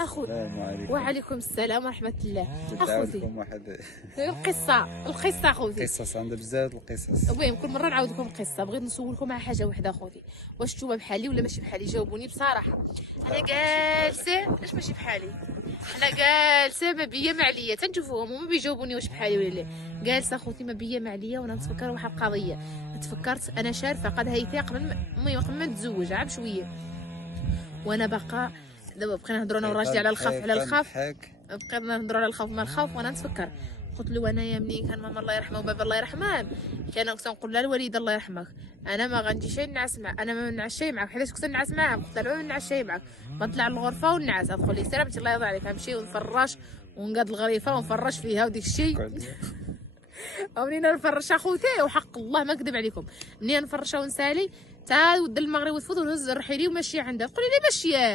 اخوي. السلام عليكم. وعليكم السلام ورحمه الله. اخوتي لكم واحد القصه اخوتي. قصص، عندنا بزاف القصص. المهم كل مره نعاود لكم قصه. بغيت نسولكم على حاجه وحده اخوتي، واش نتوما بحالي ولا ماشي بحالي؟ جاوبوني بصراحه. انا جالسه اش ماشي بحالي، انا جالسه ما بيا ما عليا، تنشوفوهم هما بيجاوبوني واش بحالي ولا لا. جالسه اخوتي ما بيا ما عليا، وانا نتفكر واحد القضيه. تفكرت انا شارفه قد هيتي قبل ما نتزوج عام بشويه، وانا باقا دابا بقينا نهضروا انا وراجلي على الخوف، على الخوف، بقينا نهضروا على الخوف، ما الخوف. وانا نتفكر قلت له انايا منين كان ماما الله يرحمها وبابا الله يرحمهم، كنت نقول لها الوالده الله يرحمك انا ما غنجيش نعس مع، انا ما نعشي معك حيت كنت نعس معاهم. قلت لها ما نعشي معك، بنطلع للغرفه ونعس. تقول لي سير بنتي الله يرضى عليك، نمشي ونفرش ونقاد الغريفه ونفرش فيها وديك الشيء. ومنين نفرش اخوتي وحق الله ما نكذب عليكم، منين نفرشها ونسالي تا ود المغرب وتفوت ونهز الرحيلي وماشيه عندها. تقولي لي ماشيه